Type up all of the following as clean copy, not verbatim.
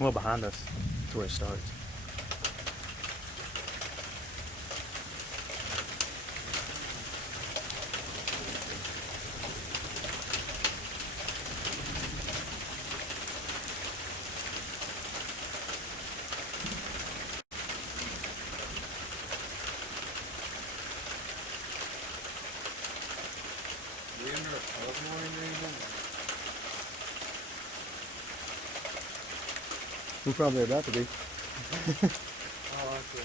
Well, behind us is where it starts. We in there flood warning anymore? We're probably about to be. I like that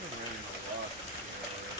it's been raining a lot this year already.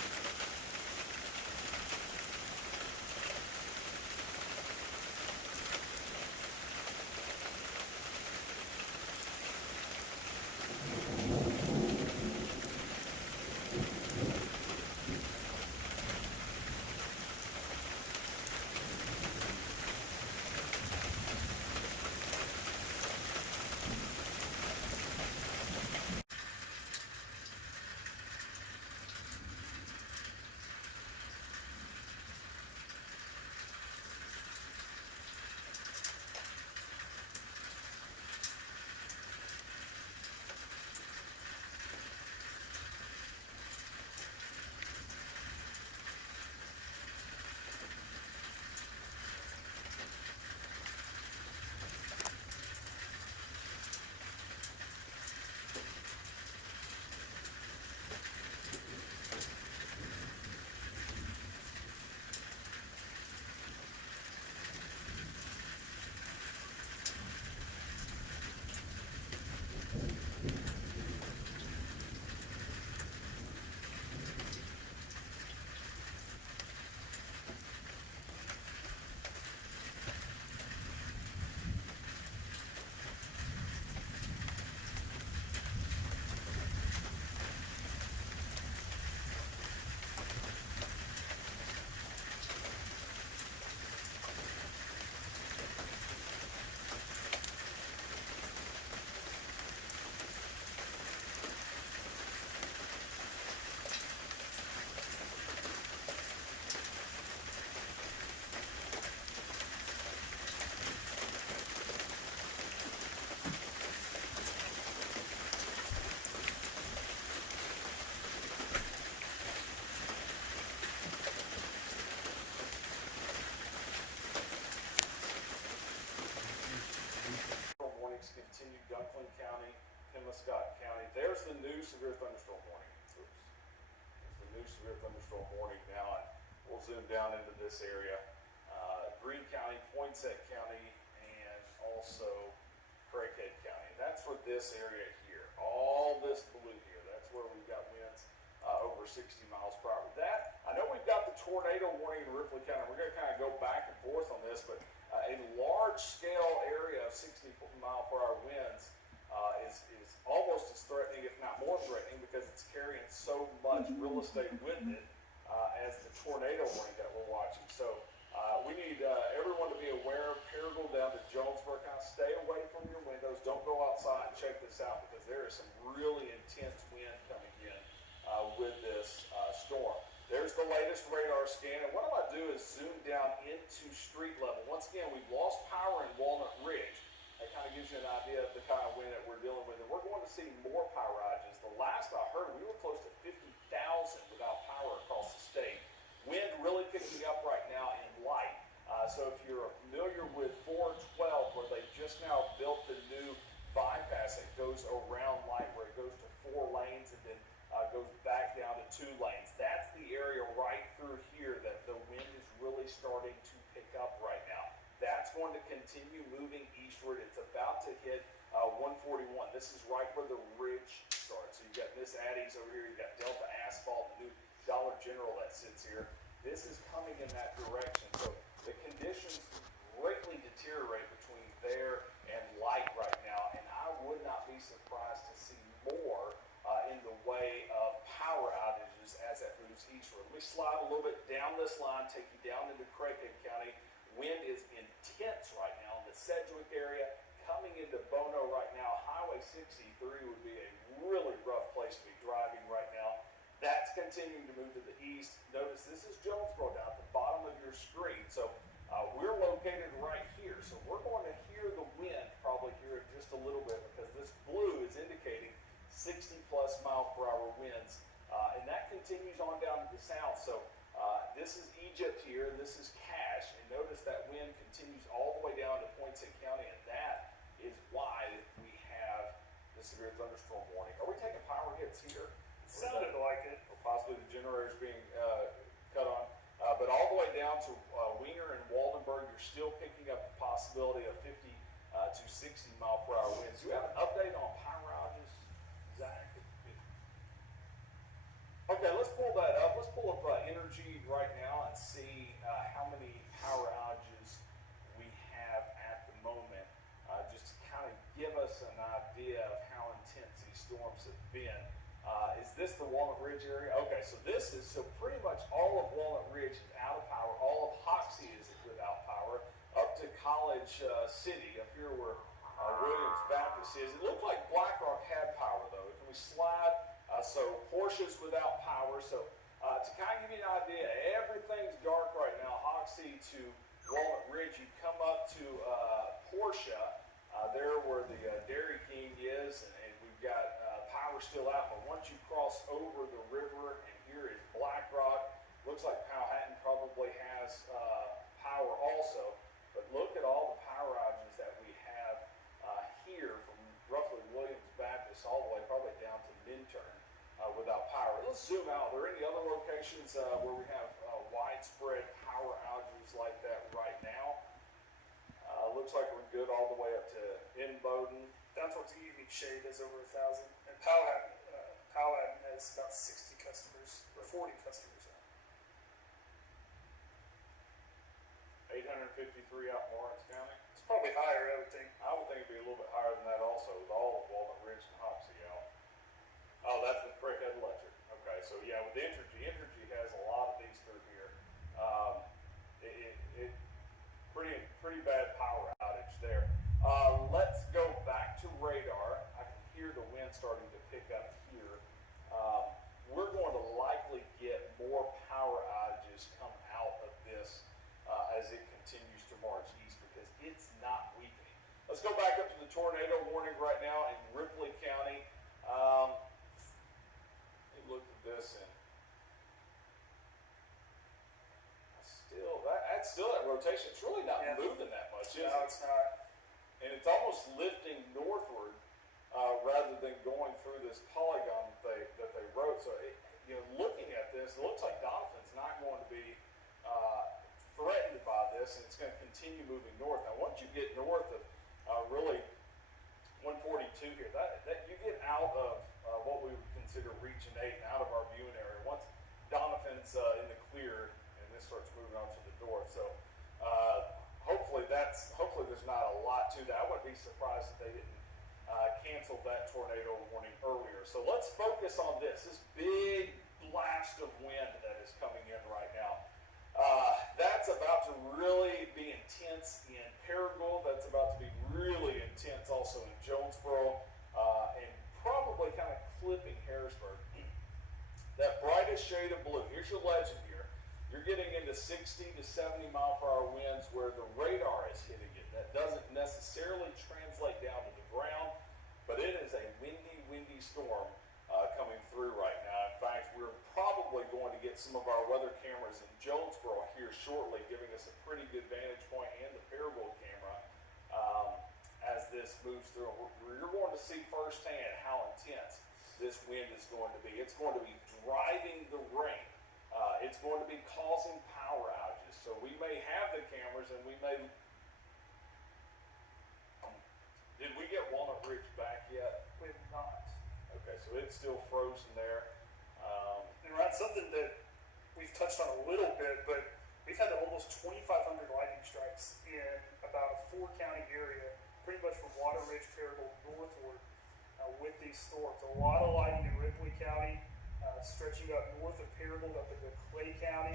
Continued Dunklin County, Scott County. There's the new severe thunderstorm warning. Oops. There's the new severe thunderstorm warning now. And we'll zoom down into this area. Greene County, Poinsett County, and also Craighead County. That's for this area here. All this blue here. That's where we've got winds over 60 miles per hour. That, I know we've got the tornado warning in Ripley County. We're going to kind of go back and forth on this, but a large scale area of 60 mile per hour winds is almost as threatening, if not more threatening, because it's carrying so much real estate with it as the tornado warning that we're watching. So we need everyone to be aware. Paragle down to Jonesboro, kind of stay away from your windows. Don't go outside and check this out, because there is some really intense wind coming in with this storm. There's the latest radar scan, and what I'm going to do is zoom down into street level. Once again, we've lost power in Walnut Ridge. That kind of gives you an idea of the kind of wind that we're dealing with, and we're going to see more power outages. The last I heard, we were close to 50,000 without power across General that sits here. This is coming in that direction. So the conditions greatly deteriorate between there and light right now, and I would not be surprised to see more in the way of power outages as it moves eastward. Let me slide a little bit down this line, take you down into Craighead County. Wind is intense right now in the Sedgwick area. Coming into Bono right now, Highway 63 would be a really rough place to be driving right now. That's continuing to move to the east. Notice this is Jonesboro down at the bottom of your screen. So we're located right here. So we're going to hear the wind probably here in just a little bit because this blue is indicating 60 plus mile per hour winds. And that continues on down to the south. So this is Egypt here. This is Cache. And notice that wind continues all the way down to Poinsett County. And that is why we have the severe thunderstorm warning. Are we taking power hits here? Sounded like it. Or possibly the generators being cut on. But all the way down to Wiener and Waldenburg, you're still picking up the possibility of 50 to 60 mile per hour winds. Do you have an update on power outages, Zach? Okay, let's pull that up. Let's pull up energy right now and see how many power outages we have at the moment, just to kind of give us an idea of how intense these storms have been. Is this the Walnut Ridge area? Okay, so this is, so pretty much all of Walnut Ridge is out of power. All of Hoxie is without power. Up to College City, up here where Williams Baptist is. It looked like Black Rock had power though. Can we slide? So Portia's without power. So to kind of give you an idea, everything's dark right now. Hoxie to Walnut Ridge. You come up to Portia, there where the Dairy King is, and we've got power still out. But once you cross over the river, and here is Black Rock, looks like Powhatan probably has power also. But look at all the power outages that we have here from roughly Williams Baptist all the way probably down to Minturn without power. Let's zoom out. Are there any other locations where we have widespread power outages like that right now? Looks like we're good all the way up to Bowden. Down towards the evening shade is over 1,000. And Powhatan has about 60 customers, or 40 customers. 853 out in Lawrence County. It's probably higher, I would think. I would think it'd be a little bit higher than that also, with all of Walnut Ridge and Hoxie out. Oh, that's with Craighead Electric. Okay, so yeah, with Entergy has a lot of these through here. Pretty bad power outage there. Let's go back to radar. I can hear the wind starting to pick up here. We're going to likely get more power outages come out of this as it continues to march east because it's not weakening. Let's go back up to the tornado warning right now in Ripley County. Let me look at this and that's still that rotation. It's really not moving that much, is it? No, it's not. And it's almost lifting northward rather than going through this polygon that they wrote. So, looking at this, it looks like Doniphan's not going to be threatened by this, and it's going to continue moving north. Now, once you get north of really 142 here, that you get out of what we would consider Region 8 and out of our viewing area. Once Doniphan's in the clear, and this starts moving on to the north. So, hopefully there's not a lot to that. I wouldn't be surprised if they didn't cancel that tornado warning earlier. So let's focus on this big blast of wind that is coming in right now. That's about to really be intense in Paragould. That's about to be really intense also in Jonesboro, and probably kind of clipping Harrisburg. That brightest shade of blue, here's your legend here. You're getting into 60 to 70 mile per hour winds where the radar is hitting it. That doesn't necessarily translate down to the ground, but it is a windy storm coming through right now. In fact, we're probably going to get some of our weather cameras in Jonesboro here shortly, giving us a pretty good vantage point, and the Paragould camera as this moves through. You're going to see firsthand how intense this wind is going to be. It's going to be driving the rain. It's going to be causing power outages. So we may have the cameras, and we may. Did we get Walnut Ridge back yet? We have not. Okay, so it's still frozen there. And Ron, something that we've touched on a little bit, but we've had almost 2,500 lightning strikes in about a 4-county area, pretty much from Water Ridge, Paragould northward, with these storms. A lot of lightning in Ripley County, stretching up north of Paragould up into Clay County,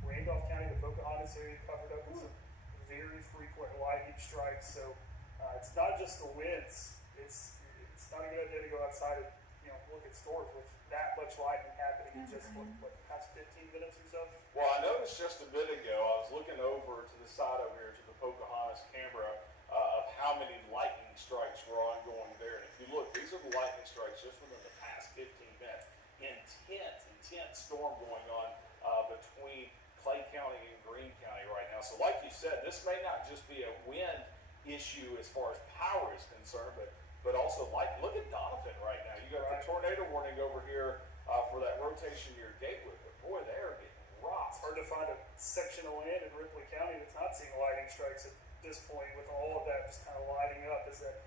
Randolph County, the Pocahontas area covered up with some very frequent lightning strikes. So it's not just the winds. It's not a good idea to go outside and look at storms with that much lightning happening in just what the past 15 minutes or so. Well, I noticed just a bit ago, I was looking over to the side over here to the Pocahontas camera of how many lightning strikes were ongoing there. And if you look, these are the lightning strikes just within the past 15 minutes. Intense storm going on between Clay County and Greene County right now. So like you said, this may not just be a wind issue as far as power is concerned, but also look at Donovan right now. You got the tornado warning over here for that rotation near Gatewood, but boy, they are getting rocked. It's hard to find a section of land in Ripley County that's not seeing lightning strikes at this point, with all of that just kind of lighting up as that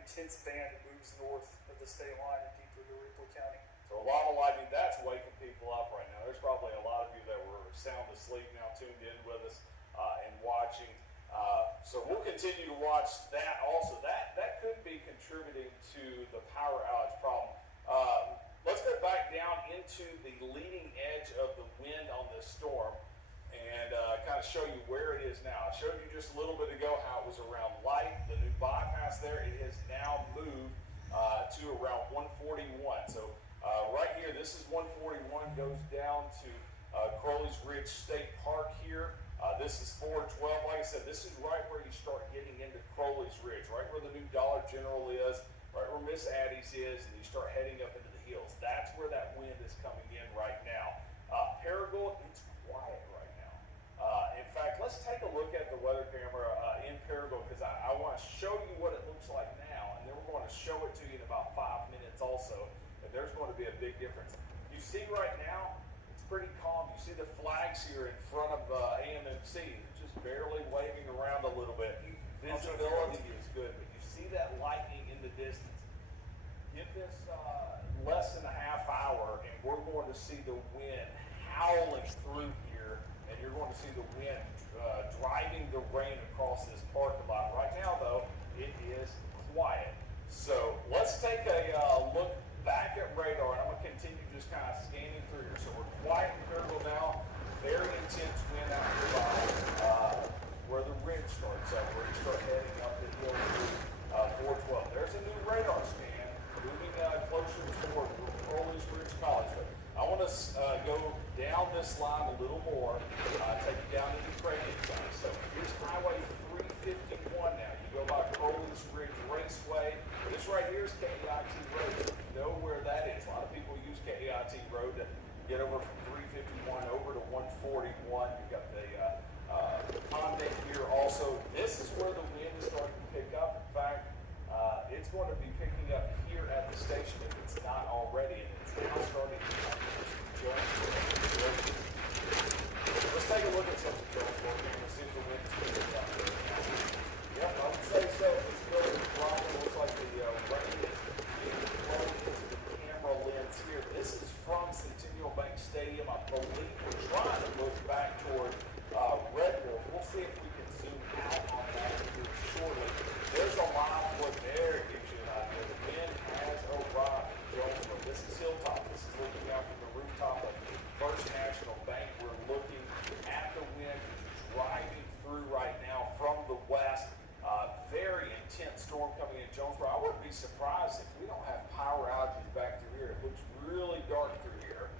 intense band moves north of the state line and deeper into Ripley County. So a lot of lightning, that's waking people up right now. There's probably a lot of you that were sound asleep now tuned in with us and watching. So we'll continue to watch that also. That could be contributing to the power outage problem. Let's go back down into the leading edge of the wind on this storm and kind of show you where it is now. I showed you just a little bit ago how it was around light. The new bypass there, it has now moved to around 141. So right here, this is 141, goes down to Crowley's Ridge State Park here. This is 412. Like I said, this is right where you start getting into Crowley's Ridge, right where the new Dollar General is, right where Miss Addie's is, and you start heading up into the hills. That's where that wind is coming in right now. Paragould, it's quiet right now. In fact, let's take a look at the weather camera in Paragould, because I want to show you what it looks like now, and then we're going to show it to you in about 5 minutes also, and there's going to be a big difference. You see right now, pretty calm. You see the flags here in front of AMMC. It's just barely waving around a little bit. Visibility is good, but you see that lightning in the distance. Give this less than a half hour, and we're going to see the wind howling through here, and you're going to see the wind driving the rain across this parking lot. Right now, though, it is quiet. So let's take a look back at radar, and I'm going to continue just kind of scanning through here. So we're quiet in Paragould now. Very intense wind out here by where the ridge starts up, where you start heading up the hill to 412. There's a new radar scan moving closer toward Crowley's Ridge College. But I want to go down this line a little more, take you down into Creighton County. So here's Highway 351 now. You go by Crowley's Ridge Raceway. This right here is KEIT Road. You know where that is. A lot of people use KEIT Road to get over from 351 over to 141. You've got the convict here also. This is where the wind is starting to pick up. In fact, it's going to be picking up here at the station if it's not already, and it's now starting to come to Jonesboro. Let's take a look at some of the Jonesboro cameras, see if the wind is picking up there now. Yep, I would say so. It's still dropping. Looks like the rain is being blown into the camera lens here. This is from Centennial Bank Stadium. I believe we're trying to look back toward Red Wolf. We'll see if we can zoom out on that here shortly. There's a live look there. It gives you an idea. The wind has arrived in Jonesboro. This is Hilltop. This is looking out from the rooftop of First National Bank. We're looking at the wind driving through right now from the west. Very intense storm coming in Jonesboro. I wouldn't be surprised if we don't have power outages back through here. It looks really dark through here.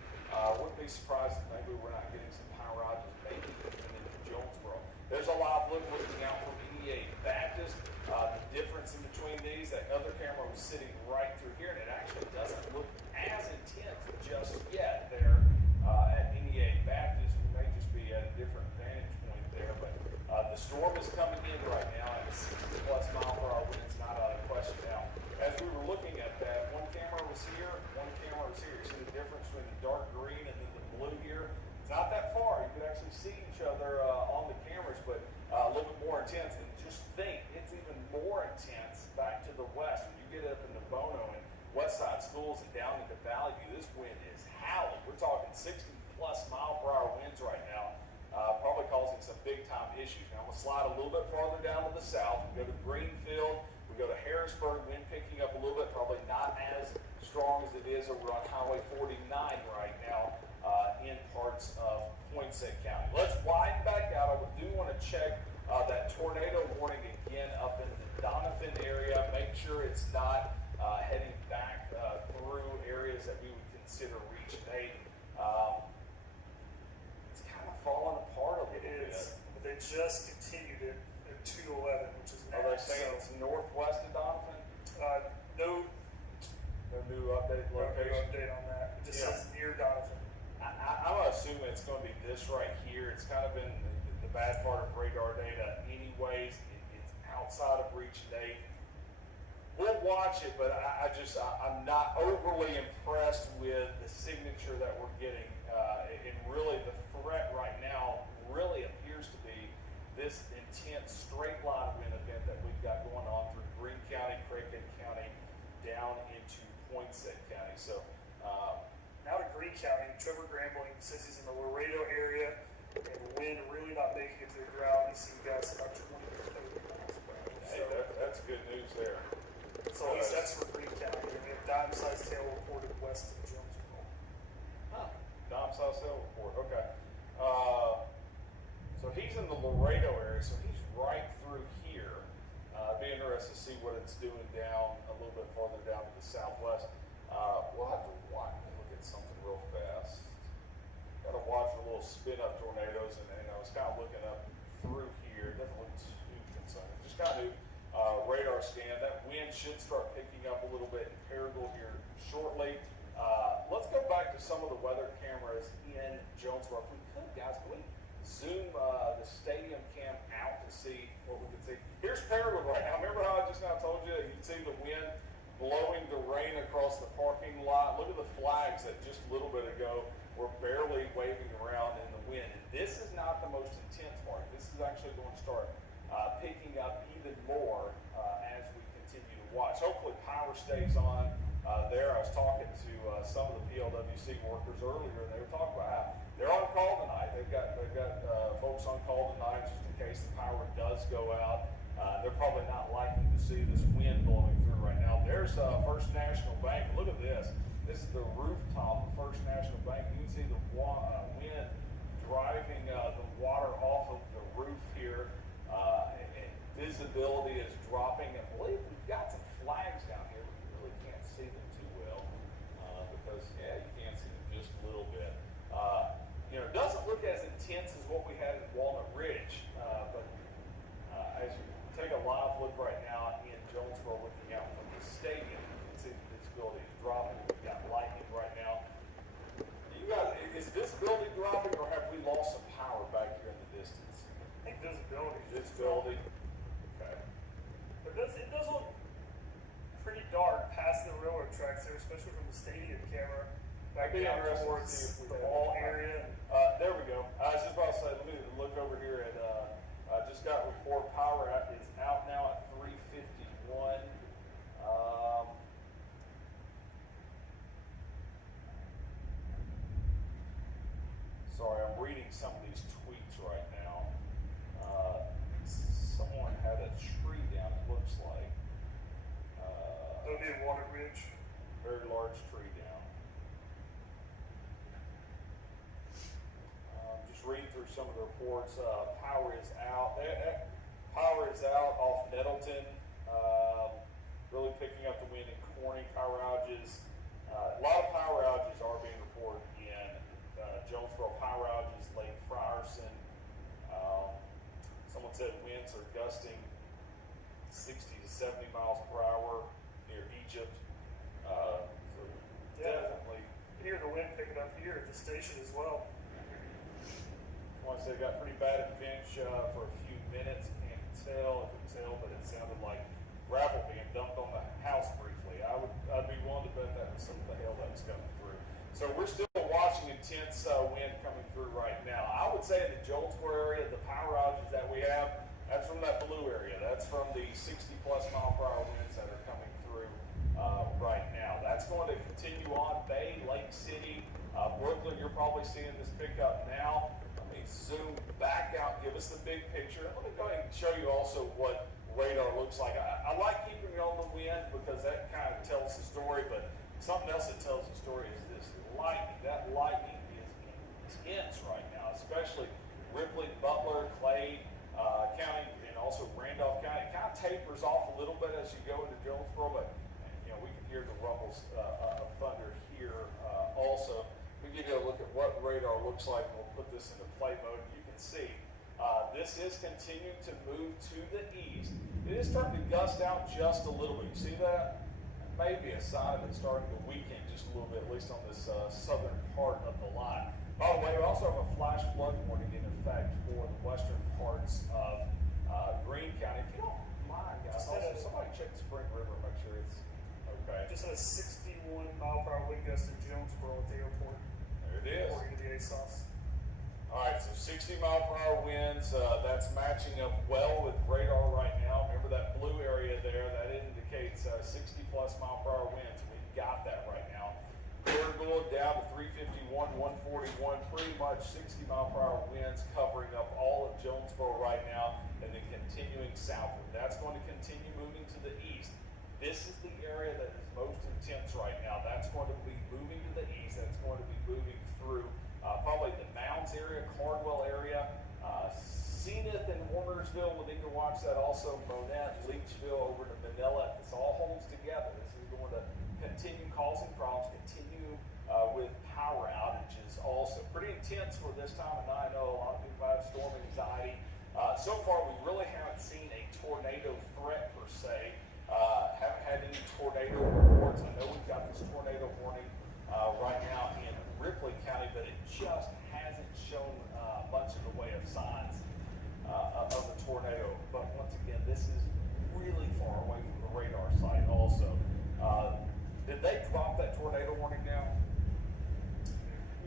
Wouldn't be surprised if maybe we're not getting some power outages maybe even into Jonesboro. There's a live look looking out from NEA Baptist. The difference in between these, that other camera was sitting right through here, and it actually doesn't look as intense just yet there at NEA Baptist. We may just be at a different vantage point there, but the storm is coming in right now at a 60+ mile/hour wind. It's not out of question now. As we were looking at that, one camera was here, one camera was here. You see the difference between the dark green and then the blue here? It's not that far. You could actually see each other on the cameras, but a little bit more intense. And just think, it's even more intense back to the west. When you get up into Bono and West Side Schools and down into Valley View, this wind is howling. We're talking 60+ mile/hour issues. Now I'm gonna slide a little bit farther down to the south. We go to Greenfield, we go to Harrisburg, wind picking up a little bit, probably not as strong as it is over on Highway 49 right now in parts of Poinsett County. Let's widen back out. I do want to check that tornado warning again up in the Donovan area. Make sure it's not heading back through areas that we would consider Reach 8. It's kind of falling apart a little bit. It is, but they just continued it at 211, which is now. Are they saying it's northwest of Donovan? No No new updated location? update on that. It just Yeah. says near Donovan. I'm gonna assume it's gonna be this right here. It's kind of in the bad part of radar data anyways. It's outside of Reach 8. We'll watch it, but I'm not overly impressed with the signature that we're getting. And really the threat right now really appears to be this intense straight line wind event that we've got going on through Greene County, Craighead County, down into Poinsett County. So, Now to Greene County, Trevor Grambling says he's in the Laredo area, and the wind really not making it to the ground. He's seen gusts about 20 to 30 miles per hour. hey, that's good news there. So at least that's for Greene County. And we have dime-sized hail reported west of Jonesboro. Dom South Sale report, okay. So he's in the Laredo area, so he's right through here. Be interested to see what it's doing down a little bit farther down to the southwest. We'll have to look at something real fast. Gotta watch for little spin up tornadoes, and I was kind of looking up through here. It doesn't look too concerning. Just got to radar scan. That wind should start picking up a little bit in Paragould here shortly. Let's go back to some of the weather cameras in Jonesboro. If we could, guys, can we zoom the stadium cam out to see what we can see? Here's Paragould right now. Remember how I just now told you you can see the wind blowing the rain across the parking lot? Look at the flags that just a little bit ago were barely waving around in the wind. And this is not the most intense part. This is actually going to start picking up even more as we continue to watch. Hopefully power stays on there. I was talking to some of the PLWC workers earlier, and they were talking about how they're on call tonight. They've got folks on call tonight just in case the power does go out. They're probably not liking to see this wind blowing through right now. There's First National Bank. Look at this. This is the rooftop of First National Bank. You can see the wind driving the water off of the roof here. And visibility is dropping. I believe we've got some flags down here. We really can't see them too well because, yeah, you can see them just a little bit. It doesn't look as intense as what we had at Walnut Ridge, but as you take a live look right now in Jonesboro, looking out from the stadium, you can see the visibility is dropping. We've got lightning right now. You guys, is visibility dropping, or have we lost some power back here in the distance? I think visibility. Visibility. Okay. But it does look pretty dark past the railroad tracks there, especially from the stadium camera. Back I'd be down interested to towards see if we the have- ball area. There we go. I was just about to say, let me look over here at, I just got report power is out now at 351. Sorry, I'm reading some of these tweets right now. Someone had a tree down, it looks like. That'll be in Walnut Ridge. Very large tree down. Just reading through some of the reports. Power is out. Power is out off Nettleton. Really picking up the wind in Corning. Power outages. A lot of power outages are being reported in Jonesboro. Power outages, Lake Frierson. Someone said winds are gusting 60 to 70 miles per hour near Egypt. So Yeah. definitely. You hear the wind picking up here at the station as well. I want to say it got pretty bad at Finch for a few minutes. Can't tell if it's hail, but it sounded like gravel being dumped on the house briefly. I'd be willing to bet that was some of the hail that was coming through. So we're still watching intense wind coming through right now. I would say in the Jonesboro area, the power outages that we have, that's from that blue area. That's from the 60 plus mile per hour winds that are coming through right now. That's going to continue on. Bay, Lake City, Brooklyn, you're probably seeing this pick up now. Let me zoom back out, give us the big picture. Let me go ahead and show you also what radar looks like. I like keeping it on the wind because that kind of tells the story, but something else that tells the story is this lightning. That lightning is intense right now, especially Ripley, Butler, Clay County, and also Randolph County. It kind of tapers off a little bit as you go into Jonesboro, but we can hear the rumbles of thunder here also. We give you a look at what radar looks like, and we'll put this into play mode. You can see this is continuing to move to the east. It is starting to gust out just a little bit. You see that? Maybe a sign of it starting to weaken just a little bit, at least on this southern part of the line. By the way, we also have a flash flood warning in effect for the western parts of Greene County. If you don't mind, guys, also, somebody check the Spring River, make sure it's okay. Just had a 61-mile-per-hour wind gust in Jonesboro at the airport. There it is. According to the ASOS. All right, so 60-mile-per-hour winds. That's matching up well with radar right now. Remember that blue area there? That indicates 60-plus mile-per-hour winds. We've got that right now. We're going down to 351, 141, pretty much 60-mile-per-hour winds covering up all of Jonesboro right now, and then continuing southward. That's going to continue moving to the east. This is the area that is most intense right now. That's going to be moving to the east. That's going to be moving through probably the Mounds area, Cardwell area, Zenith and Warnersville. We'll need to watch that also. Monette, Leachville, over to Manila. This all holds together. This is going to continue causing problems, continue with power outages also. Pretty intense for this time of night. I know a lot of people have storm anxiety. So far, we really haven't seen a tornado threat per se. Haven't had any tornado reports. I know we've got this tornado warning right now in Ripley County, but it just hasn't shown much in the way of signs of a tornado. But once again, this is really far away from the radar site also. Did they drop that tornado warning now?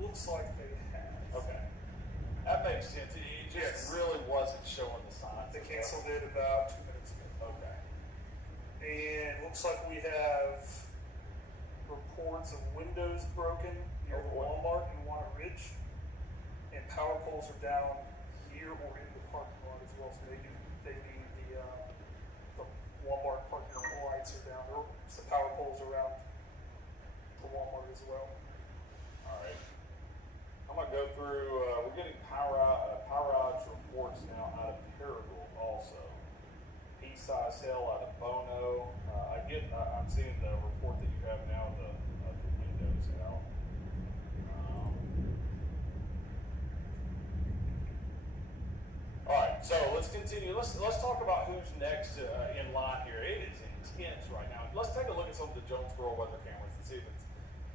Looks like they have. Okay. That makes sense. It just really wasn't showing the signs. They canceled it about 2 minutes ago. Okay. And looks like we have reports of windows broken near the Walmart in Walnut Ridge, and power poles are down here or in the parking lot as well. So they need the Walmart parking lot lights are down. There's the power poles around the Walmart as well. All right. I'm gonna go through. We're getting power outage reports now out of Paragould also. P-size hell out of Bono. I'm seeing the report that you have now of the windows out. All right, so let's continue. Let's talk about who's next in line here. It is intense right now. Let's take a look at some of the Jonesboro weather cameras and see if it's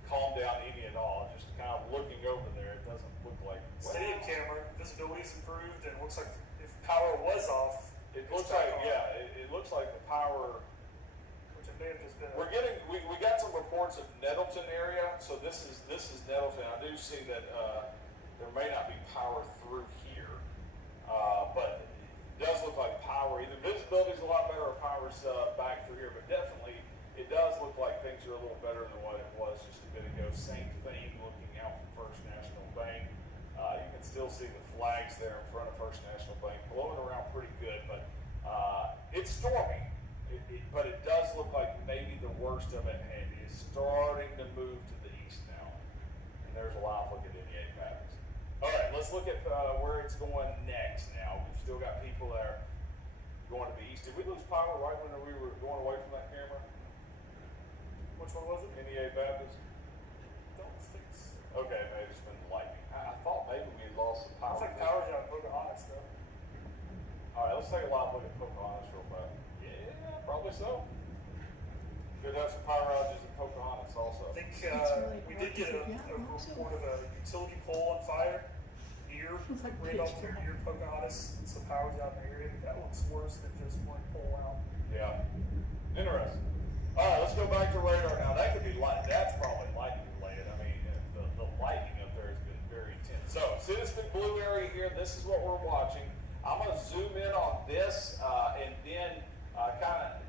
calmed down any at all. Just kind of looking over there, it doesn't look like. Stadium camera visibility's improved, and it looks like if power was off, It looks like it looks like the power. which it may have just been. We got some reports of Nettleton area, so this is Nettleton. I do see that there may not be power through here, but it does look like power. Either visibility's a lot better or power's back through here, but definitely it does look like things are a little better than what it was just a bit ago. Same thing looking out from First National Bank. You can still see the flags there in front of First National Bank blowing around pretty good, but it's stormy. But it does look like maybe the worst of it is starting to move to the east now. And there's a live look at NEA patterns. All right, let's look at where it's going next now. We've still got people that are going to the east. Did we lose power right when we were going away from that camera? Which one was it? NEA Baptist? Don't think so. Okay, maybe it's been lightning. I thought maybe we had lost some power. Looks like power's out in Pocahontas though. All right, let's take a live look at Pocahontas real fast. Yeah, probably so. Could have some power outages in Pocahontas also. I think we did get a report of a utility pole on fire near Randolph, near Pocahontas. So power's out in the area. That looks worse than just one pole out. Yeah, interesting. All right, let's go back to radar now. That could be light. That's probably lightning related. I mean, the lightning up there has been very intense. So, see this big blue area here? This is what we're watching. I'm going to zoom in on this and then kind of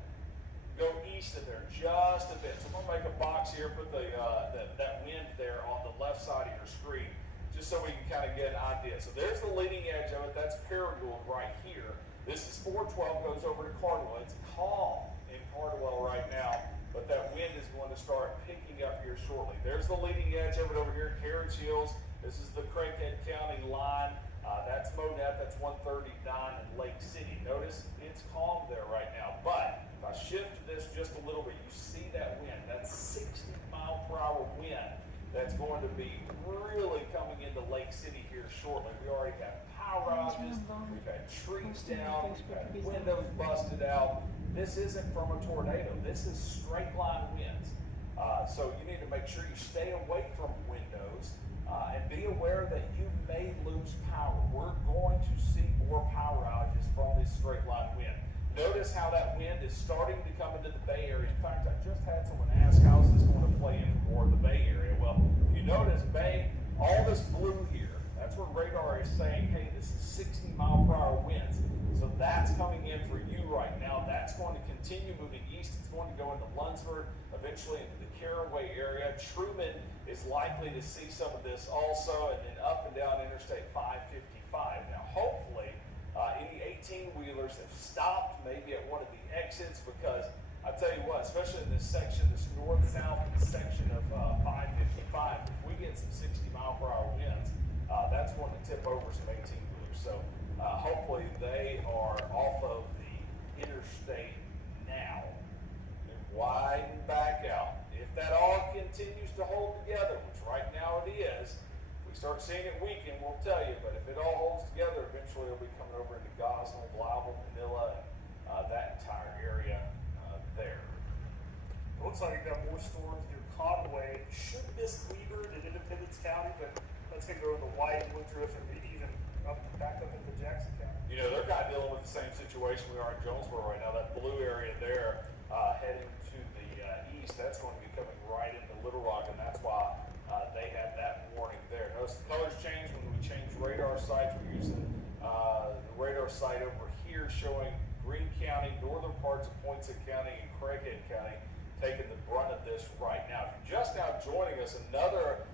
go east of there just a bit. So I'm going to make a box here, put that wind there on the left side of your screen. just so we can kind of get an idea. So there's the leading edge of it. That's Paragould right here. This is 412, goes over to Cardwell. It's calm in Cardwell right now, but that wind is going to start picking up here shortly. There's the leading edge of it over here, Carriage Hills. This is the Craighead County line. That's Monette, that's 139 in Lake City. Notice it's calm there right now, but if I shift this just a little bit, you see that wind, that 60-mile-per-hour wind that's going to be really coming into Lake City here shortly. We already have power outages, we've had trees down, we've had windows busted out. This isn't from a tornado, this is straight line winds. So you need to make sure you stay away from windows and be aware that you may lose power. We're going to see more power outages from this straight line wind. Notice how that wind is starting to come into the Bay Area. In fact, I just had someone ask, how is this going to play into more of the Bay Area? Well, if you notice, Bay, all this blue here, that's where radar is saying, hey, this is 60-mile-per-hour winds. So that's coming in for you right now. That's going to continue moving east. It's going to go into Lunsford, eventually into the Caraway area. Truman is likely to see some of this also, and then up and down Interstate 555. Now, hopefully, any 18-wheelers have stopped maybe at one of the exits, because I tell you what, especially in this section, this north-south section of 555, if we get some 60-mile-per-hour winds, that's going to tip over some 18-wheelers. So hopefully they are off of the interstate now and widen back out. If that all continues to hold together, which right now it is, if we start seeing it weaken, we'll tell you. But if it all holds together, eventually it'll be coming over into Gosnell, Blytheville, Manila, and that entire area there. It looks like you've got more storms near Conway. Should miss Weber in Independence County, but that's going to go into White, Woodruff, and maybe even back up into Jackson County. You know, they're kind of dealing with the same situation we are in Jonesboro right now. That blue area there, heading to the east, that's going to be coming right into Little Rock, and that's why they have that warning there. Notice the colors change when we change radar sites. We're using the radar site over here showing Greene County, northern parts of Poinsett County, and Craighead County taking the brunt of this right now. If you're just now joining us, another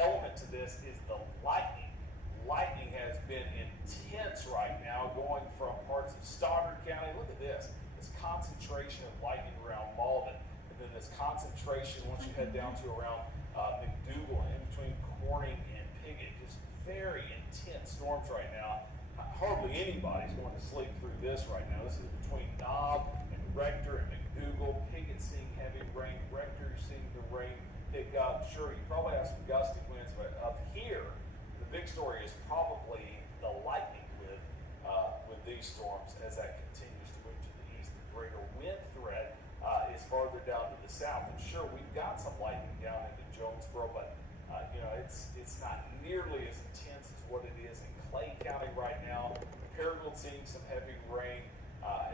element to this is the lightning. Lightning has been intense right now, going from parts of Stoddard County. Look at this concentration of lightning around Malden, and then this concentration once you head down to around McDougal, in between Corning and Piggott. Just very intense storms right now. Hardly anybody's going to sleep through this right now. This is between Knob and Rector and McDougal. Piggott seeing heavy rain. Rector seeing the rain pick up. Sure, you probably have some gusty winds, but up here, the big story is probably the lightning with these storms as that continues to move to the east. The greater wind threat is farther down to the south. And sure, we've got some lightning down into Jonesboro, but you know, it's not nearly as intense as what it is in Clay County right now. Paragould seeing some heavy rain.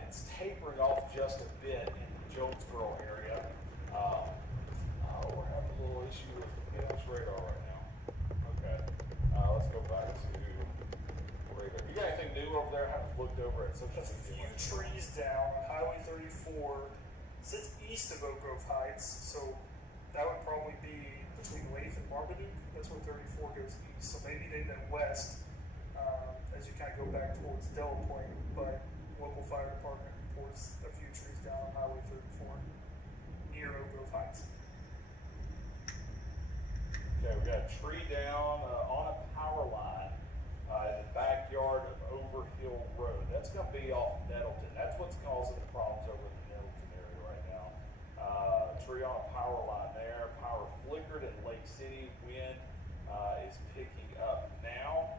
It's tapering off just a bit in the Jonesboro area. We're having a little issue with gas radar right now. Okay, let's go back to radar. You got anything new over there? I haven't looked over at social That's a media. few trees down on Highway 34. Sits east of Oak Grove Heights, so that would probably be between Leith and Marmaduke. That's where 34 goes east. So maybe they went west as you kind of go back towards Delaplane. But local fire department reports a few trees down on Highway 34 near Oak Grove Heights. Okay, we got a tree down on a power line in the backyard of Overhill Road. That's going to be off Nettleton. That's what's causing the problems over in the Nettleton area right now. Tree on a power line there. Power flickered in Lake City. Wind is picking up now.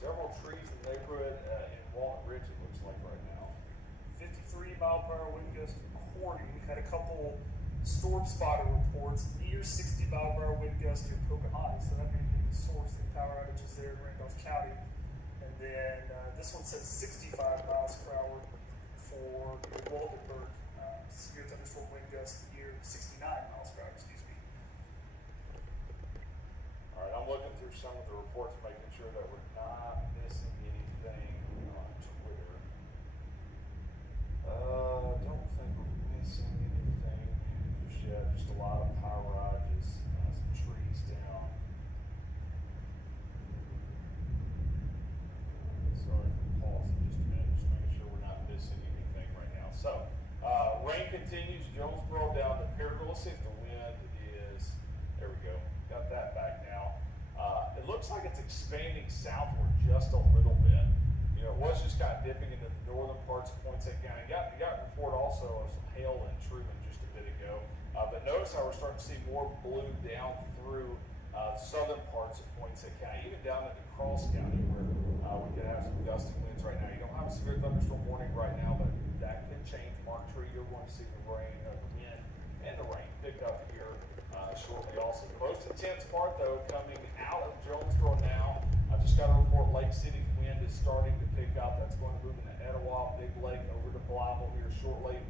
Several trees in the neighborhood in Walnut Ridge, it looks like right now. 53-mile-per-hour wind gust in Corning. We had a couple storm spotter reports near 60-mile-per-hour wind gust near Pocahontas. So that may be the source of the power outages there in Randolph County. And then this one says 65 miles per hour for near Waldenburg. Severe thunderstorm wind gust near 69 miles per hour, excuse me. All right, I'm looking through some of the reports, making sure that we're not missing anything on Twitter. Don't think we're missing anything just yet. Just a lot of power outages, some trees down. looks like it's expanding southward just a little bit. You know, it was just kind of dipping into the northern parts of Poinsett County. You got a report also of some hail in Truman just a bit ago. But notice how we're starting to see more blue down through southern parts of Poinsett County, even down into Cross County, where we could have some gusty winds right now. You don't have a severe thunderstorm warning right now, but that could change. Mark Tree, you're going to see the rain, the wind, and the rain pick up here shortly also. The most intense part, though, coming out of Jonesboro now. I just got a report Lake City's wind is starting to pick up. That's going to move into Etowah, Big Lake, over to Blytheville here shortly.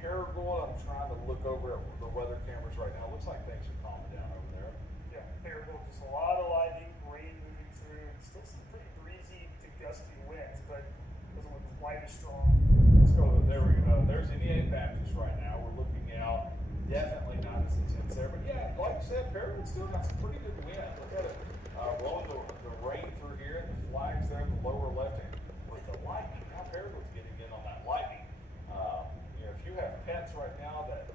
Paragould, I'm trying to look over at the weather cameras right now. Looks like things are calming down over there. Yeah, Paragould, just a lot of lightning, rain moving through, and still some pretty breezy to gusty winds, but doesn't look quite as strong. Let's go. There we go. There's NEA Baptist right now. We're looking out. Definitely not as intense there, but yeah, like you said, Paragould still got some pretty good wind. Look at it, rolling the rain through here, and the flags there in the lower left hand with the lightning. Now Paragoud's getting in on that lightning. You know, if you have pets right now that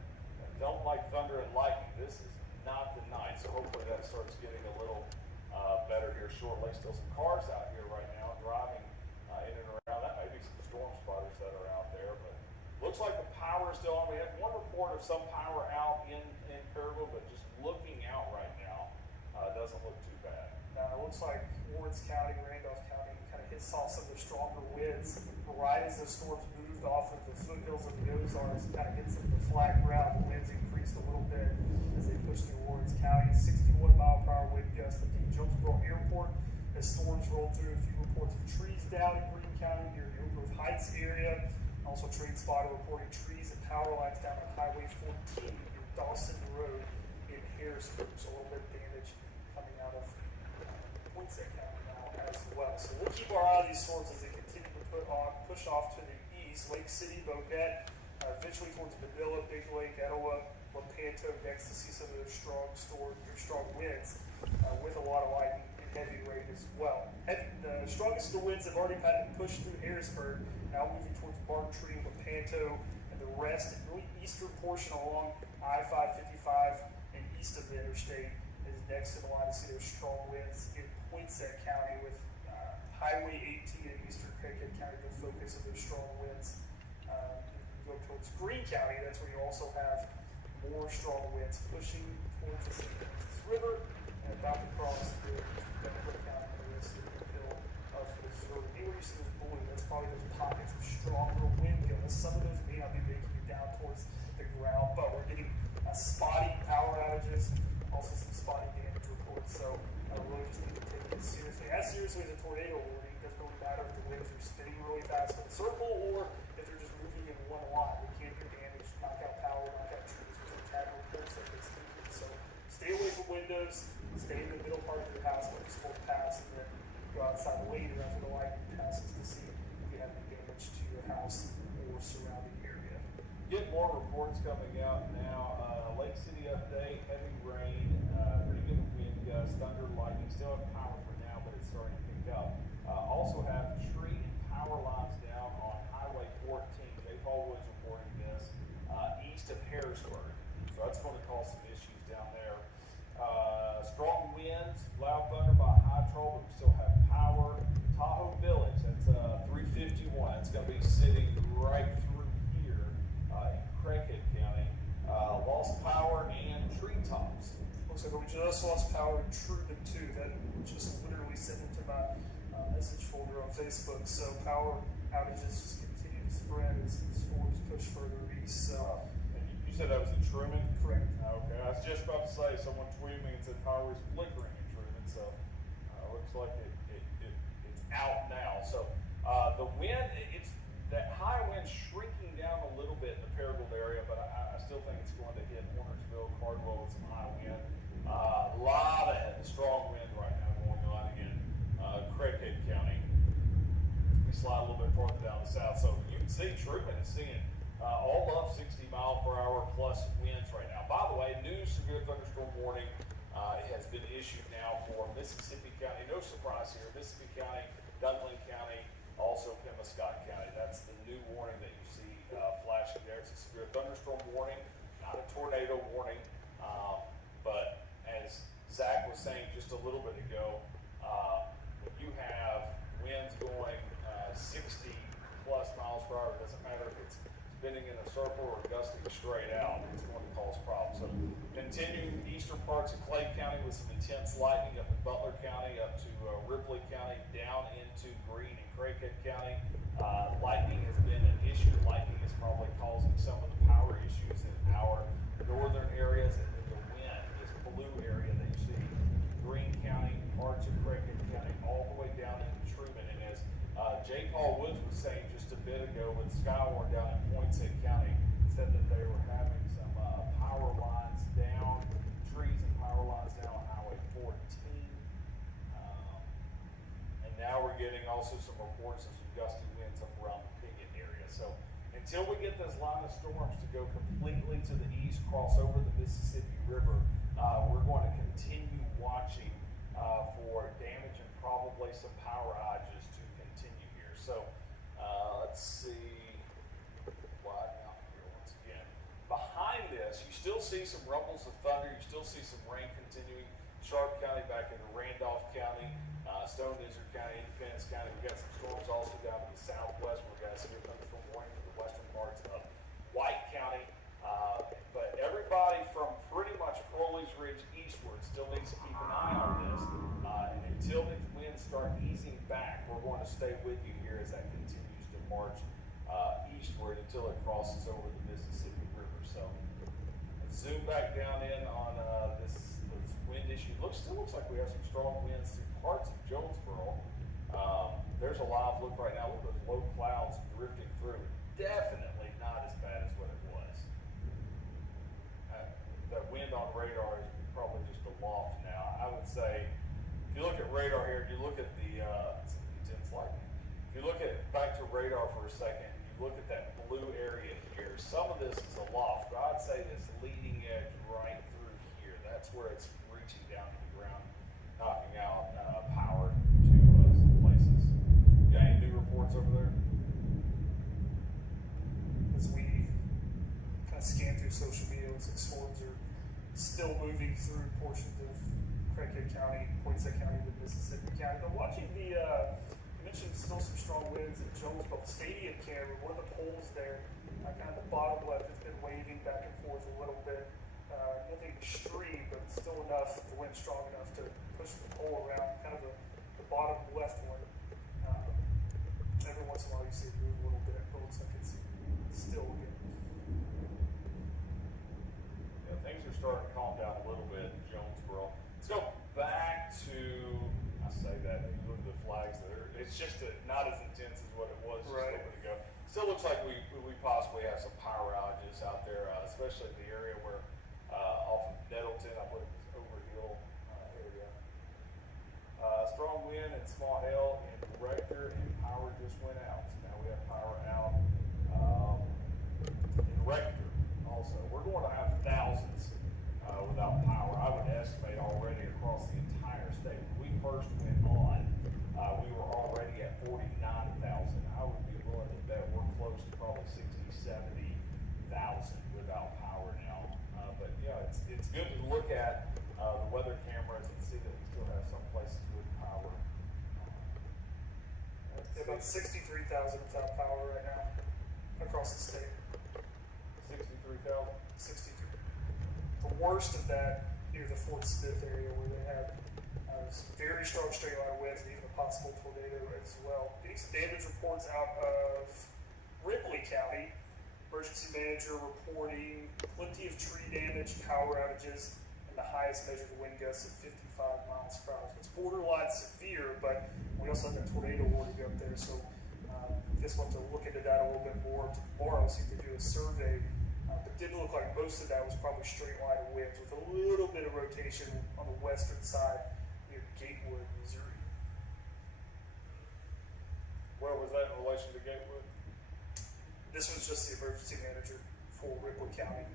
don't like thunder and lightning, this is not the night. So hopefully that starts getting a little better here shortly. Still some cars out here right now driving in and around. That may be some storm spotters that are out there, but looks like the power is still on. We had one report of some power out in Paragould, but just looking out right now, doesn't look too bad. It looks like Lawrence County, Randolph County kind of saw some of the stronger winds right as the storms moved off of the foothills of the Ozarks, kind of hit some of the flat ground. The winds increased a little bit as they pushed through Lawrence County. 61-mile-per-hour wind gusts at the Jonesboro Airport as storms rolled through. A few reports of trees down in Greene County near the Oak Grove Heights area. Also, Trade Spotter reporting trees and power lines down on Highway 14 near Dawson Road in Harrisburg. So a little bit of damage coming out of Poinsett County now as well. So we'll keep our eye on these storms as they continue to push off to the east. Lake City, Bonnet, eventually towards Manila, Big Lake, Etowah, Lepanto next to see some of their strong winds with a lot of lightning and heavy rain as well. The strongest of the winds have already kind of pushed through Harrisburg, now moving towards Bartree, Lepanto, and the rest, and really eastern portion along I-555 and east of the interstate is next in the line to see those strong winds in Poinsett County with Highway 18 in eastern Craighead County the focus of those strong winds. You go towards Greene County, that's where you also have more strong winds pushing towards the St. Francis River and about to cross through Denver County and the rest of the hill of Missouri. Anywhere you see those blue, that's probably those pockets of stronger wind gusts. Some of those may not be making it down towards the ground, but we're getting spotty power outages, also some spotty damage reports. So I really just need to take it seriously. As seriously as a tornado warning. It doesn't really matter if the winds are spinning really fast in a circle or if they're just moving in one line. We can't hear damage, knock out power, knock out trees within tag reports like this. So stay away from windows, stay in the middle part of your house when it's full pass, and then go outside later after the lightning passes to see if you have any damage to your house or surrounding area. Get more reports coming out now. Lake City update, heavy rain, pretty good wind gusts, thunder, lightning. Still have power for now, but it's starting to pick up. Also have tree and power lines down on Highway 14. Jay Paul Woods reporting this east of Harrisburg. So that's going to cause some issues down there. Strong winds, loud thunder by high troll, but we still have power. Tahoe Village, that's 351. It's going to be sitting right through here in Craighead County. Lost power and treetops. Looks like we just lost power in Truman too. That just literally sent it to my message folder on Facebook. So power outages just continue to spread as the storms push further east. So and you said that was in Truman? correct. Okay, I was just about to say, someone tweeted me and said power is flickering in Truman, so looks like it's out now. So the wind, it's that high wind shrinking down a little bit in the Paragould area, but I still think it's going to hit Hornersville, Cardwell with some high wind. A lot of strong wind right now going on in Craighead County. We slide a little bit farther down the south, so you can see Truman is seeing all up 60-mile-per-hour plus winds right now. By the way, new severe thunderstorm warning has been issued now for Mississippi County. No surprise here. Mississippi County, Dunklin County, also Pemiscot County. That's the new warning that you see flashing there. It's a severe thunderstorm warning, not a tornado warning. But as Zach was saying just a little bit ago, when you have winds going 60 plus miles per hour, it doesn't matter if it's spinning in a circle or gusting straight out, it's going to cause problems. So continuing eastern parts of Clay County with some intense lightning up in Butler County, up to Ripley County, down into Greene and Craighead County. Lightning has been an issue. Lightning is probably causing some of the power issues in our northern areas, and then the wind, this blue area that you see, Greene County, parts of Craighead County, all the way down into Truman. And as J. Paul Woods was saying just a bit ago with Skywarn down in Poinsett County, said that they were having some power lines down, trees and power lines down on Highway 14. And now we're getting also some reports of some gusty winds up around the Piggott area. So until we get this line of storms to go completely to the east, cross over the Mississippi River, we're going to continue watching for damage and probably some power outages to continue here. So let's see. Wide out here once again. Behind this, you still see some rumbles of thunder. You still see some rain continuing. Sharp County back into Randolph County, Stone Desert County, Independence County. We've got some storms also down to the southwest. We've got a severe thunderstorm warning for the western parts of White County. But everybody from pretty much Crowley's Ridge eastward still needs to keep an eye on this. And until the winds start easing back, we're going to stay with you here as that continues to march eastward until it crosses over the Mississippi River. So let's zoom back down in on this wind issue. Still looks like we have some strong winds through parts of Jonesboro. There's a live look right now. Look at those low clouds drifting through. Definitely not as bad as what it was. That wind on radar is probably just a loft now. I would say, if you look at radar here, you look at the intense lightning. If you look at back to radar for a second, you look at that blue area here. Some of this is a loft, but I'd say this leading edge right through here. That's where it's reaching down to the ground, knocking out power to some places. Got any new reports over there? As we kind of scan through social media, looks like storms are still moving through portions of Craighead County, Poinsett County, and Mississippi County. But watching the, you mentioned still some strong winds at Jonesboro Stadium camera. One of the poles there, kind of the bottom left, has been waving back and forth a little bit. Nothing extreme, but still enough, the wind strong enough to push the pole around, kind of the bottom left one. Every once in a while you see it move a little bit, but it looks like it's still good. Yeah, things are starting to calm down a little bit in Jonesboro. Let's go back to, I say that, you look at the flags there, it's just not as intense as what it was just a little bit ago. Still looks like we possibly have some power outages out there, especially in the area where off of Nettleton, I believe it's Overhill area. Strong wind and small hail in Rector, and power just went out. So now we have power out in Rector also. We're going to have thousands without power. I would estimate already across the entire state. When we first went on, we were already at 49,000. I would be willing to bet we're close to probably 60, 70,000 without power now. But yeah, it's good to look at the weather cameras and see that we still have some places with power. About 63,000 without power right now across the state. 63,000? 63. The worst of that near the Fort Smith area where they had some very strong straight line winds and even a possible tornado as well. Getting some damage reports out of Ripley County. Emergency manager reporting plenty of tree damage, power outages, and the highest measured wind gusts of 55 miles per hour. So it's borderline severe, but we also have that tornado warning up there. So I guess we'll have to look into that a little bit more tomorrow, see if they do a survey. But it didn't look like most of that was probably straight line winds with a little bit of rotation on the western side near Gatewood, Missouri. Where was that in relation to Gatewood? This was just the emergency manager for Ripley County.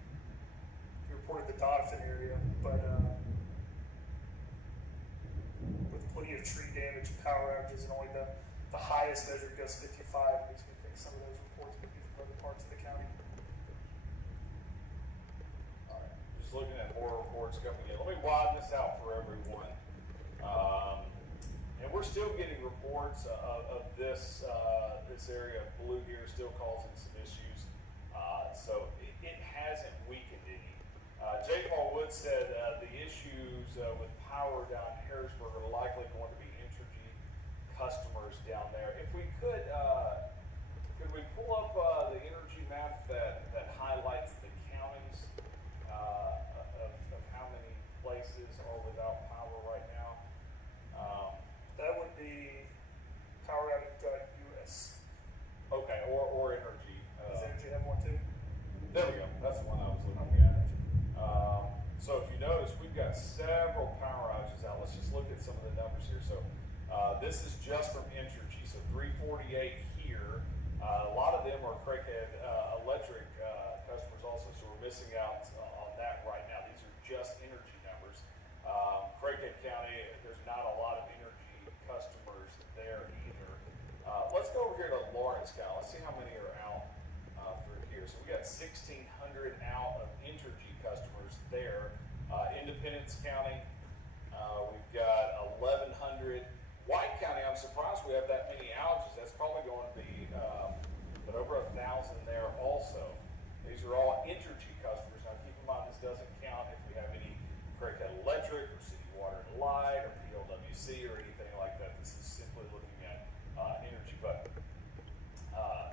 He reported the Donovan area, but with plenty of tree damage, power outages, and only the highest measured gust 55, makes me think some of those reports would be from other parts of the county. Alright, just just looking at more reports coming in. Let me widen this out for everyone. And we're still getting reports of this this area of blue here still causing some issues. So it hasn't weakened any. J. Paul Wood said the issues with power down in Harrisburg are likely going to be Entergy customers down there. If we could we pull up the energy map that highlights the counties of how many places are without power right now? That would be poweroutage.us. Okay, or energy. Does Energy have one too? There we go. That's the one I was looking at. So if you notice, we've got several power outages out. Let's just look at some of the numbers here. So this is just from Entergy. So 348 here. A lot of them are Craighead Electric customers also. So we're missing out on that right now. These are just energy numbers. Craighead County, there's not a lot of energy customers there either. Let's go over here to Lawrence County. Let's see how many are out through here. So we got 1,600 out of Entergy customers there. Independence County, we've got 1,100. White County, I'm surprised we have that many outages. That's probably going to be, but over 1,000 there also. These are all Entergy customers. Now keep in mind, this doesn't count if we have any Craighead Electric or City Water and Light or PLWC or anything like that. This is simply looking at energy. But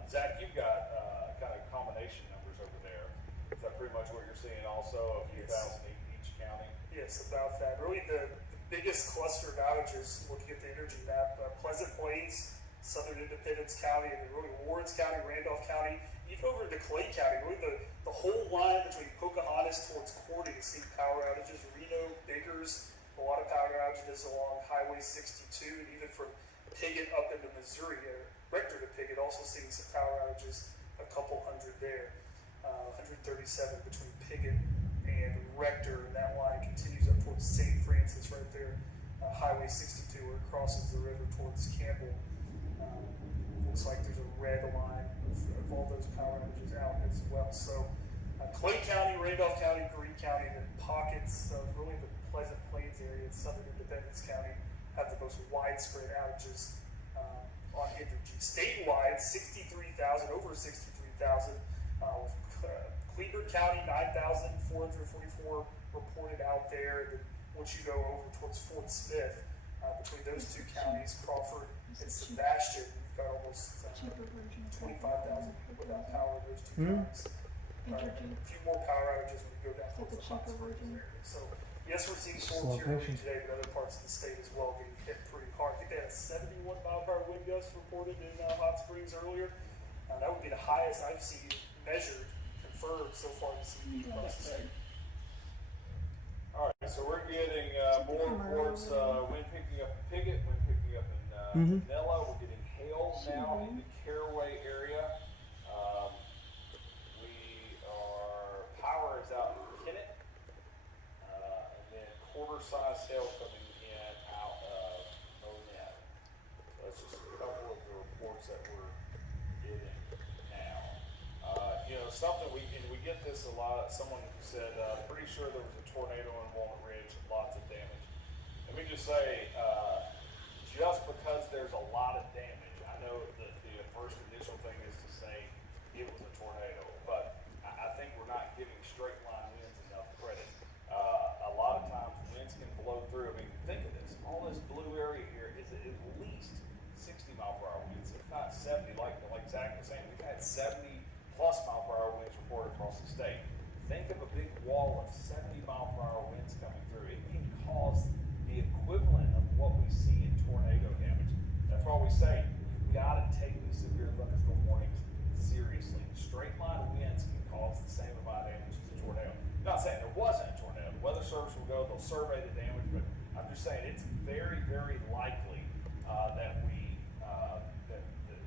Zach, you've got kind of combination numbers over there. Is that pretty much what you're seeing also, a few thousand each county? Yes, about that. Really, the biggest cluster of outages, looking at the energy map, Pleasant Plains, Southern Independence County, and then really Lawrence County, Randolph County, even over into Clay County. Really, the whole line between Pocahontas towards Corning is seeing power outages. Reno, Biggers, a lot of power outages along Highway 62, and even from Piggott up into Missouri, Rector to Piggott, also seeing some power outages, a couple hundred there. 137 between Piggott and Rector, and that line continues up towards St. Francis right there, Highway 62, where it crosses the river towards Campbell. Looks like there's a red line of all those power outages out as well. So Clay County, Randolph County, Greene County, and then pockets of really the Pleasant Plains area and Southern Independence County have the most widespread outages on energy. Statewide, 63,000, over 63,000. Cleveland County, 9,444 reported out there. And then once you go over towards Fort Smith, between those two counties, Crawford and Sebastian, you've got almost 25,000 without power in those two counties. A few more power outages when you go down towards the Hot Springs area. So yes, we're seeing storms here today, but other parts of the state as well getting hit pretty hard. I think they had a 71 mile per hour wind gust reported in Hot Springs earlier. That would be the highest I've seen measured, confirmed so far this evening across the state. All right, so we're getting more reports. Wind picking up in Piggott, wind picking up in Manila. We're getting hail now in the Caraway area. Power is out in Kennett, and then quarter-size hail coming in out of Monette. So that's just a couple of the reports that we're getting now. Something we get this a lot. Someone said, pretty sure there was a tornado in Walnut Ridge, lots of damage. Let me just say, just because there's a lot of damage, I know that the first initial thing is to say it was a tornado, but I think we're not giving straight line winds enough credit. A lot of times winds can blow through. I mean, think of this. All this blue area here is at least 60 mile per hour winds, if not 70, like Zach was saying. We've had 70 plus mile per hour winds reported across the state. Think of a big wall of 70 mile per hour winds coming through. It can cause the equivalent of what we see in tornado damage. That's why we say you've got to take these severe thunderstorm warnings seriously. Straight line winds can cause the same amount of damage as a tornado. I'm not saying there wasn't a tornado. The Weather Service will go, they'll survey the damage, but I'm just saying it's very, very likely that that the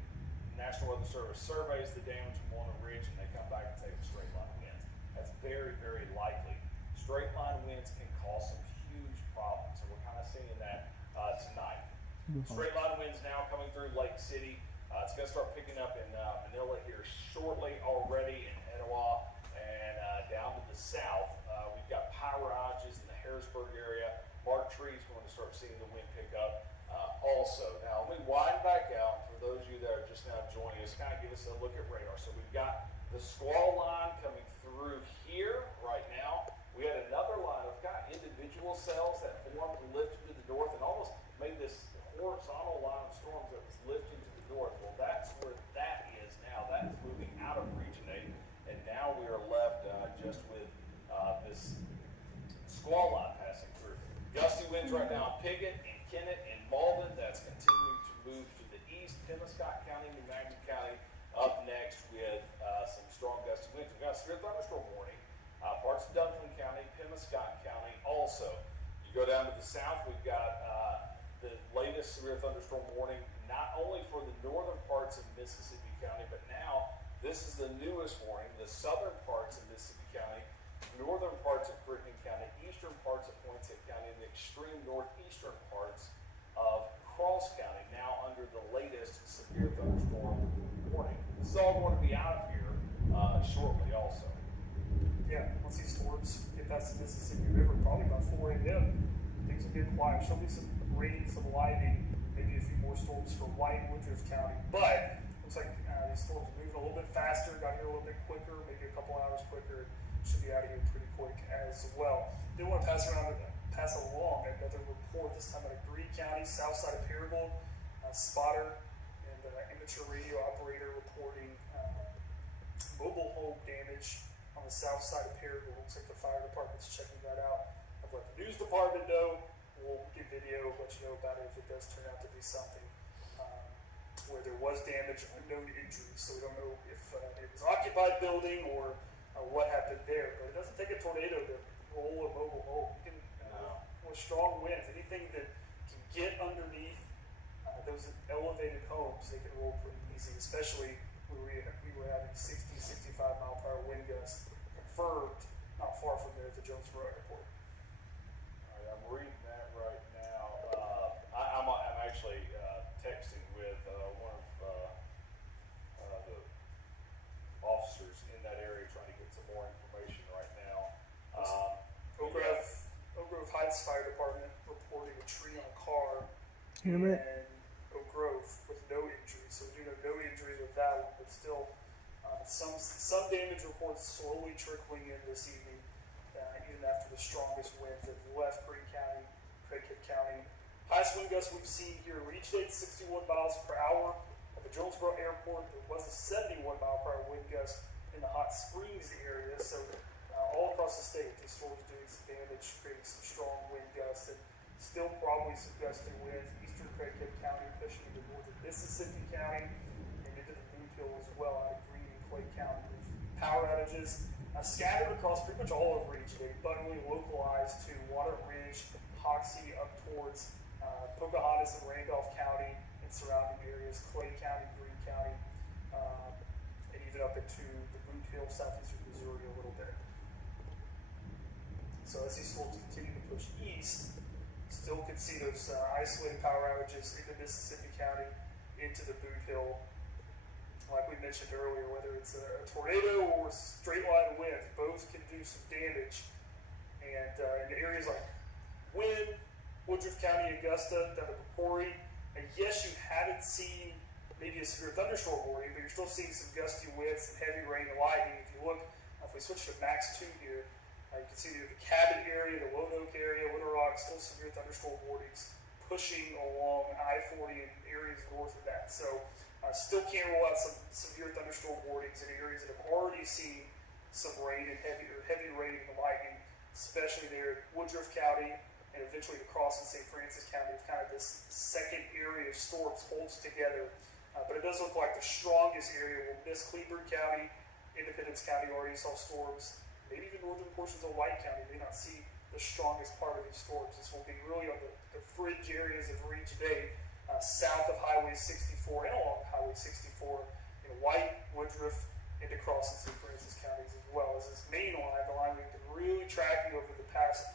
National Weather Service surveys the damage from Walnut Ridge and they come back and say it's straight line winds. That's very, very likely. Straight line winds can cause some huge problems, and we're kind of seeing that tonight. Straight line winds now coming through Lake City. It's going to start picking up in Manila here shortly already in Etowah, and down to the south, we've got Harrisburg area. Mark Tree's going to start seeing the wind pick up also. Now, let me wind back out for those of you that are just now joining us, kind of give us a look at radar. So we've got the squall line coming through here right now. We had another line of kind of individual cells that formed and lifted to the north and almost made this horizontal line of storms that was lifting to the north. Well, that's where that is now. That is moving out of Region 8, and now we are left just with this squall line passing through. Gusty winds right now in Piggott and Kennett and Malden. That's continuing to move to the east. Penobscot County, New Madrid County up next with some strong gusty winds. We've got a severe thunderstorm warning. Parts of Dunklin County, Penobscot County also. You go down to the south, we've got the latest severe thunderstorm warning, not only for the northern parts of Mississippi County, but now this is the newest warning, the southern parts of Mississippi County, northern parts of Crittenden County, eastern parts of Poinsett County, and the extreme northeastern parts of Cross County, now under the latest severe thunderstorm warning. This is all going to be out of here shortly also. Yeah, once these storms get past the Mississippi River, probably about 4 a.m., things will get quiet. There'll be some rain, some lightning, maybe a few more storms for White and Woodruff County. But looks like these storms are moving a little bit faster, got here a little bit quicker, maybe a couple hours quicker. Should be out of here pretty quick as well. Did want to pass along another report, this time out of Greene County, south side of Paragould. Spotter and amateur radio operator reporting mobile home damage on the south side of Paragould. Looks like the fire department's checking that out. I've let the news department know. We'll get video, let you know about it if it does turn out to be something where there was damage, unknown injuries. So we don't know if it was an occupied building or what happened there. But it doesn't take a tornado to roll a mobile home. You can, with strong winds, anything that can get underneath those elevated homes, they can roll pretty easy, especially when we were having 60, 65 mile per hour wind gusts confirmed not far from there at the Jonesboro airport. All right, I'm reading that right now. I'm actually texting with one of the officers in that area trying to get some more information right now. Oak Grove Heights Fire Department reporting a tree on a car In a minute. in Oak Grove with no injuries. So we do know no injuries with that one, but still some damage reports slowly trickling in this evening, even after the strongest winds that left Greene County, Craighead County. Highest wind gusts we've seen here reached 61 miles per hour at the Jonesboro airport. There was a 71 mile per hour wind gust in the Hot Springs area. So all across the state, these storms doing some damage, creating some strong wind gusts, and still probably some gusty winds. Eastern Craighead County pushing into northern Mississippi County and into the Boot Hill as well, out of Greene and Clay County. Power outages scattered across pretty much all of Region 8, but really localized to Water Ridge, Hoxie, up towards Pocahontas and Randolph County and surrounding areas, Clay County, Greene County, and even up into the Boot Hill, southeastern Missouri a little bit. So as these storms continue to push east, still can see those isolated power outages into Mississippi County, into the Boot Hill. Like we mentioned earlier, whether it's a tornado or straight line winds, both can do some damage. And in areas like Wynn, Woodruff County, Augusta, down to Pecori, and yes, you haven't seen maybe a severe thunderstorm warning, but you're still seeing some gusty winds, some heavy rain and lightning. If you look, if we switch to max 2 here, you can see the Cabot area, the Lone Oak area, Little Rock, still severe thunderstorm warnings pushing along I-40 and areas north of that. So still can't rule out some severe thunderstorm warnings in areas that have already seen some rain and heavy rain and lightning, especially there in Woodruff County and eventually across in St. Francis County. If kind of this second area of storms holds together. But it does look like the strongest area will miss Cleburne County, Independence County already saw storms. Maybe even northern portions of White County may not see the strongest part of these storms. This will be really on the fringe areas of Region 8, south of Highway 64 and along Highway 64, in White, Woodruff, and across in St. Francis counties as well. As this main line, the line we've been really tracking over the past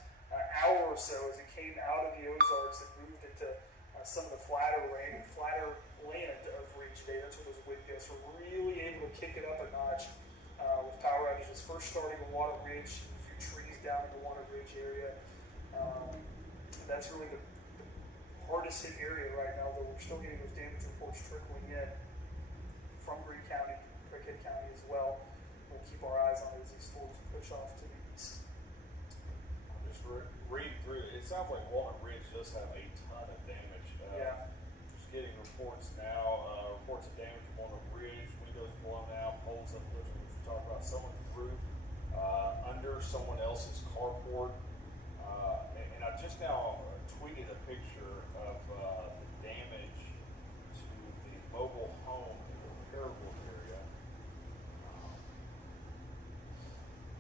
hour or so as it came out of the Ozarks and moved into some of the flatter land of Region 8. That's where those wind gusts were really able to kick it up a notch. With power outages first starting in Water Ridge, a few trees down in the Water Ridge area, And that's really the hardest hit area right now, though we're still getting those damage reports trickling in from Greene County, Craighead County as well. We'll keep our eyes on it as these storms push off to the east. Just reading through it, it sounds like Walnut Ridge does have a ton of damage. Yeah. Just getting reports now, reports of damage from Walnut Ridge, windows blown out, poles uplifted, which we talked about, someone's roof, under someone else's carport. And I just now tweeted a picture of the damage to the mobile home in the Paragould area.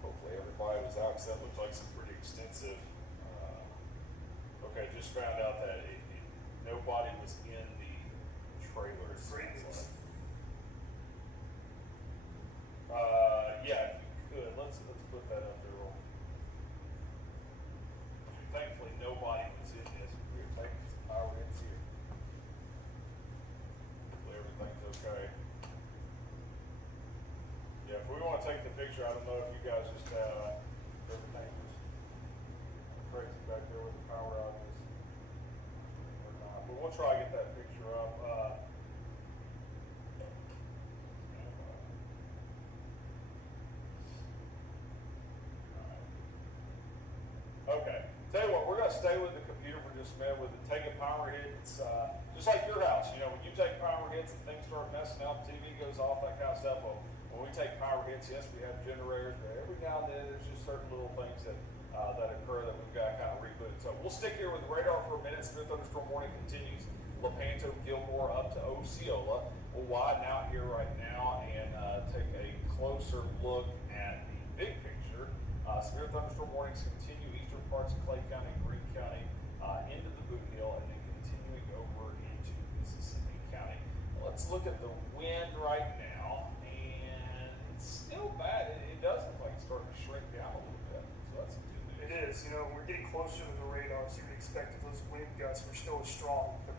Hopefully everybody was out, because that looked like some pretty extensive. Okay, just found out that nobody was in the trailer. It sounds like. Yeah, if you could, let's put that up there. Thankfully, nobody was in this. We were taking some power hits here. Hopefully, everything's okay. Yeah, if we want to take the picture, I don't know if you guys just everything was crazy back there with the power outages or not. But we'll try to get that picture up. Okay. Tell you what, we're going to stay with the computer for just a minute with the taking power hits. Just like your house, you know, when you take power hits and things start messing up, TV goes off, that kind of stuff. Well, when we take power hits, yes, we have generators, but every now and then there's just certain little things that occur that we've got to kind of reboot. So we'll stick here with the radar for a minute. Severe thunderstorm warning continues. Lepanto, Gilmore up to Osceola. We'll widen out here right now and take a closer look at the big picture. Severe thunderstorm warnings continue eastern parts of Clay County, Greene County, into the Boot Hill, and then continuing over into Mississippi County. Let's look at the wind right now, and it's still bad. It does look like it's starting to shrink down a little bit, so that's good news. It is, you know, we're getting closer to the radar, so you'd expect if those wind gusts were still as strong, the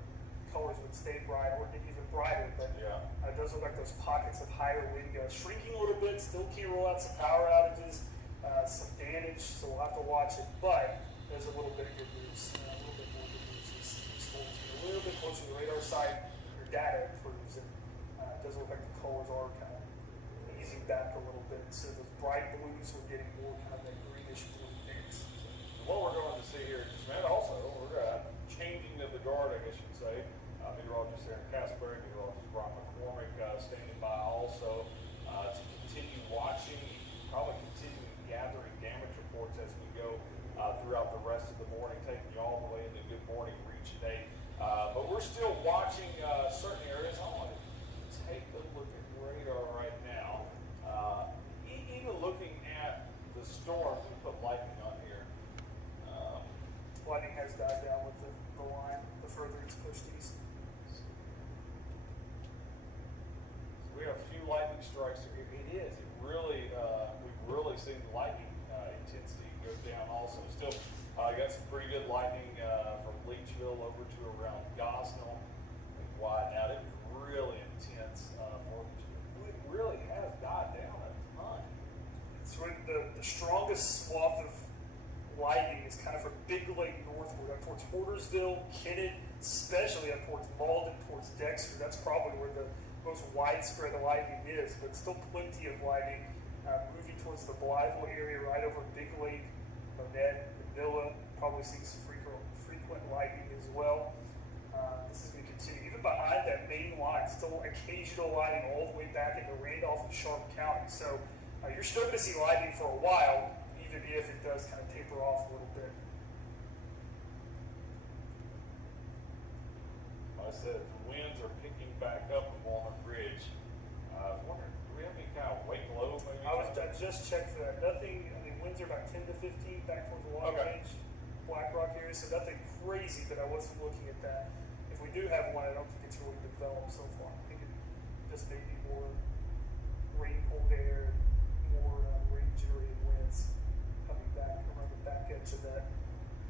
colors would stay bright or get even brighter, but Yeah. It does look like those pockets of higher wind gusts shrinking a little bit, still can roll out some power outages, some damage, so we'll have to watch it, but there's a little bit of good news, a little bit more good news. These storms get a little bit closer to the radar side, your data improves, and it does look like the colors are kind of easing back a little bit. So those bright blues, we're getting more kind of that greenish blue mix. What we're going to see here in just a minute also, we're changing of the guard, I guess you'd say. Meteorologist Aaron Casper, meteorologist Ron McCormick standing by also to continue watching, probably continue gathering damage reports as we go throughout the rest of the morning, taking you all the way into Good Morning Region 8. But we're still watching certain areas. I want to take a look at radar right now. Even looking at the storms, we put lightning on here. Lightning has died down with the line the further it's pushed east. So we have a few lightning strikes here. It really, we've really seen the lightning intensity go down also. Still, got some pretty good lightning from Leachville over to around Gosnell and widen out. It was really intense it really has died down a ton. It's really the strongest swath of lightning is kind of from Big Lake northward, up towards Portersville, Kennett, especially up towards Malden, towards Dexter. That's probably where the most widespread lightning is, but still plenty of lightning moving towards the Blytheville area, right over Big Lake, Monette, Manila. Probably seeing some frequent lightning as well. This is going to continue. Even behind that main line, still occasional lightning all the way back into Randolph and Sharp County. So you're still going to see lightning for a while, even if it does kind of taper off a little bit. Like I said, the winds are picking back up in Walnut Ridge. I was wondering, do we have any kind of wake low maybe? I just checked for that. Nothing, I mean, winds are about 10 to 15 back towards the Water Range, Black Rock area, so nothing crazy, but I wasn't looking at that. If we do have one, I don't think it's really developed so far. I think it just may be more rain cold air, more rain generated winds coming back around the back edge of that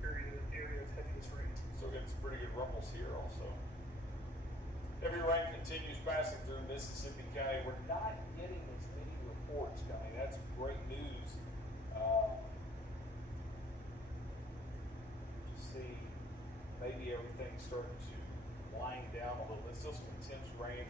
area of heaviest rain. Still getting some pretty good rumbles here also. Heavy rain continues passing through Mississippi County. We're not getting as many reports coming. That's great news. see maybe everything starting to wind down a little bit. Still some intense rain,